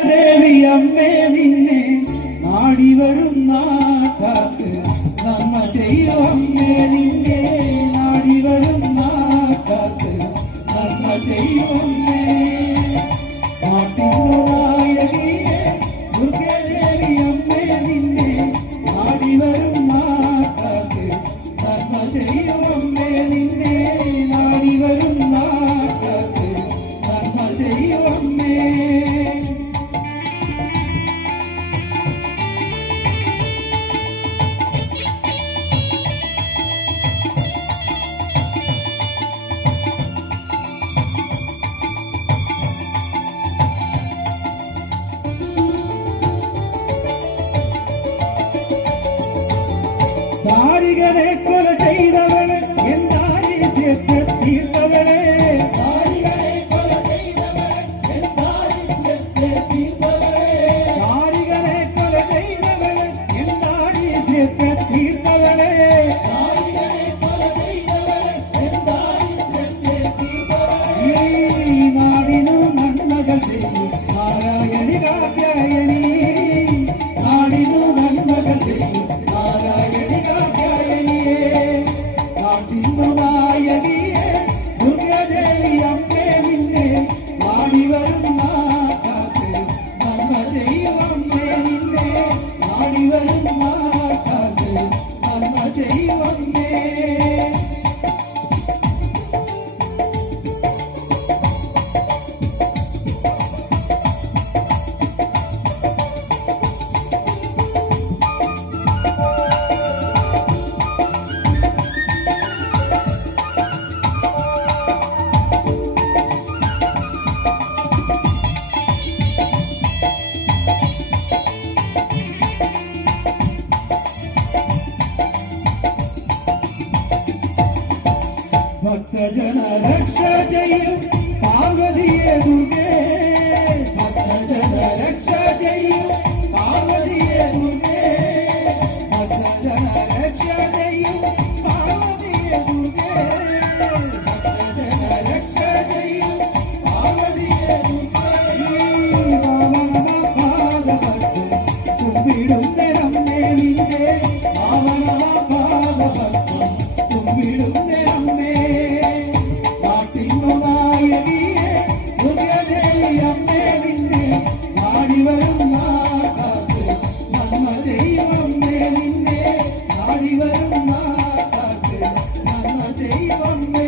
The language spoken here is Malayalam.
ദേവി അമ്മേ നിന്നെ നാടി വരും നാട്ടാക്ക് നന്മ ചെയ്യും അമ്മേ നിന്നെ നാടി വരും നാട്ടാക്ക് നന്മ ചെയ്യും അമ്മേ നാട്ടിനായകിയെ ദുർഗദേവി അമ്മേ നിന്നെ നാടി വരും നാട്ടാക്ക് നന്മ ചെയ്യും അമ്മേ നിന്നെ നാടി വരും നാട്ടാക്ക് നന്മ ചെയ്യും അമ്മേ താരികരെ കൊല ചെയ്തവള് എന്താരിത്യത്തെ തീർത്തവളെ താരികരെ കൊല ചെയ്തവള് എന്താരിത്യത്തെ തീർത്തവളെ താരികരെ കൊല ചെയ്തവള് എന്താരിത്യത്തെ തീർത്തവളെ താരികരെ കൊല ചെയ്തവള് എന്താരിത്യത്തെ തീർത്തവളെ ഈ നാടിനു നന്മകൾ ചെയ്യും നാരായണി കാത്യായനി നാടിനു നന്മകൾ ചെയ്യും നാട്ടിനായകിയെ ദുർഗദേവി അമ്മേ നിന്നെ നാടി വരും നാട്ടാക്ക് നന്മ ചെയ്യും അമ്മേ നിന്നെ നാടി വരും നാട്ടാക്ക് നന്മ ചെയ്യും അമ്മേ ഭക്തജന രക്ഷ ചെയ്യും പാർവതിയെ ദുർഗേ ഭക്തജന രക്ഷ ചെയ്യും പാർവതിയെ ദുർഗേ ഭക്തജന രക്ഷ ചെയ്യും പാർവതിയെ ദുർഗേ ഭക്തജന രക്ഷ ചെയ്യും പാർവതിയെ ദുർഗേ ഭാവനഭാഗവത്തും തുമ്പിടുന്ന അമ്മേ നിന്റെ ഭാവനഭാഗവത്തും തുമ്പിടുന്ന അമ്മേ അമ്മേ നിന്നെ നാടി വരും നാട്ടാക്ക് നന്മ ചെയ്യും അമ്മേ നിന്നെ നാടി വരും നാട്ടാക്ക് നന്മ ചെയ്യും അമ്മേ